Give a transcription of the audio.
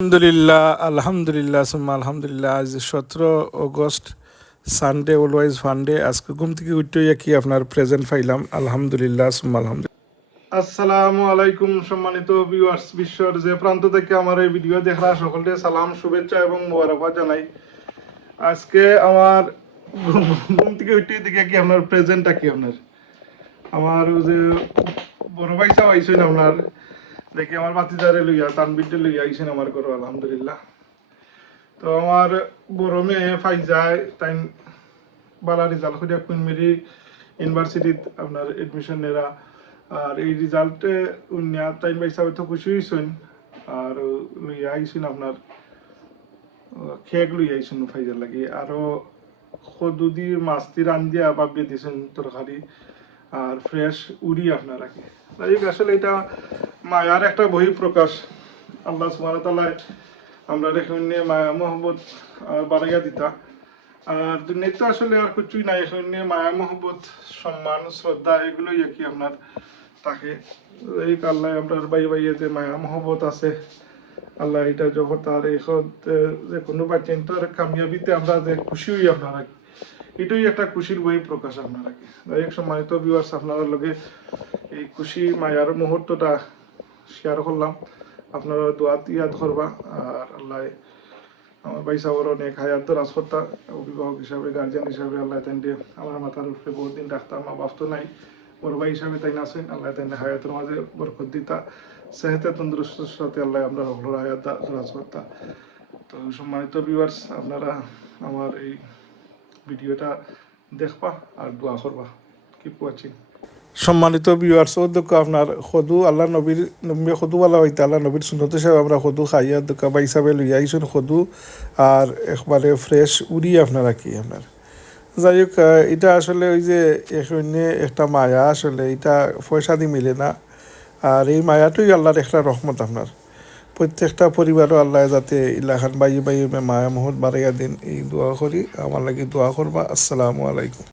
আলহামদুলিল্লাহ সুম্মা আলহামদুলিল্লাহ। আজ 17 আগস্ট, সানডে, অলওয়াইজ ফান্ডে। আজকে ঘুম থেকে উঠতে কি আপনার প্রেজেন্ট পাইলাম, আলহামদুলিল্লাহ সুম্মা আলহামদুলিল্লাহ। আসসালামু আলাইকুম সম্মানিত ভিউয়ার্স, বিশ্বের যে প্রান্ত থেকে আমার এই ভিডিও দেখরা সকলকে সালাম, শুভেচ্ছা এবং মোবারকবাদ জানাই। আজকে আমার ঘুম থেকে উঠতে দেখে কি আপনার প্রেজেন্টটা কি আপনার আমার যে বড় ভাই সাহেব আইছেন আপনার দেখি আমার বাতিদারে লইয়া তানবিরটা লইয়া আইছেন আমার ঘরে, আলহামদুলিল্লাহ। তো আমার বড় মেয়ে ফাইজায় তাই বালা রেজাল্ট করিয়া কুইনমেরি ইউনিভার্সিটিত আপনার এডমিশন নেরা। আর এই রেজাল্টে উনিয়া তাই ভাই সাহেব তো খুশি হয়েছেন। আর লইয়া আইছেন আপনার খেক লইয়া আইছেন ফাইজার লাগি। আরো সদুদি মাছটি রান্ধিয়া বাবিয়ে দিয়েছেন তরকারি, আর ফ্রেশ উড়ি আপনার রাখি। আসলে এটা মায়ার একটা বহি প্রকাশ। আল্লাহ সুবহানাহু ওয়া তাআলা আমরা এখানে মায়া মহব্বত বাড়াইয়া দিতা। আর দুনিয়াতে আসলে আর কিছুই নাই, এখানে মায়া মহব্বত, সম্মান, শ্রদ্ধা এগুলোই কি আপনার থাকে। এই আল্লাহ আপনার বাইয়ে যে মায়া মহব্বত আছে, আল্লাহ এটা যখন তার এখন যে কোনো বাচ্চার কামিয়াবিতে আমরা যে খুশি হই আপনারা, এটাই একটা খুশির বই প্রকাশ আপনারা। এক সম্মানিত ভিউয়ার্স, আপনারা লগে এই খুশি মায়ার মুহূর্তটা শেয়ার করলাম। আপনারা দোয়াত ইয়াদ করবা। আর আল্লাহ আমার ভাই সাহর অনেক হায়াত দরাজ করতা, অভিভাবক হিসাবে, গার্জিয়ান হিসাবে আল্লাহ তাই আমার মাথার উপরে বহুত দিন রাখতাম। মা বাপ তো নাই, বড় ভাই হিসাবে তাই আছেন, আল্লাহ তাই হায়াতের মাঝে বরকত দিতা, সেহেতে তন্দুরুস্তের সাথে আল্লাহ আমরা হলোর হায়াত দরাজ করতা। তো সম্মানিত ভিউয়ার্স, আপনারা আমার এই ভিডিওটা দেখবা আর দোয়া করবা। Keep watching. সম্মানিত ভিউয়ার্স, অধ্যক্ষ আপনার সদু আল্লাহ নবীর নবী সদুওয়ালা হইতে আল্লাহ নবীর সুন্নত হিসাবে আমরা সদু খাইয়া দোকাবা হিসাবে লইয়া আইসুন সদু, আর একবারে ফ্রেশ উড়ি আপনারা কি আপনার। যাই হোক, এটা আসলে ওই যে এখানে একটা মায়া, আসলে এটা পয়সা দিয়ে মিলে না। আর এই মায়াটাই আল্লাহর একটা রহমত আপনার। প্রত্যেকটা পরিবারও আল্লাহ যাতে ইলাখান বাইয়ে মায়া মহৎ বাড়াইয়া দিন, এই দোয়া করি। আমার লাগে দোয়া করবা। আসসালামু আলাইকুম।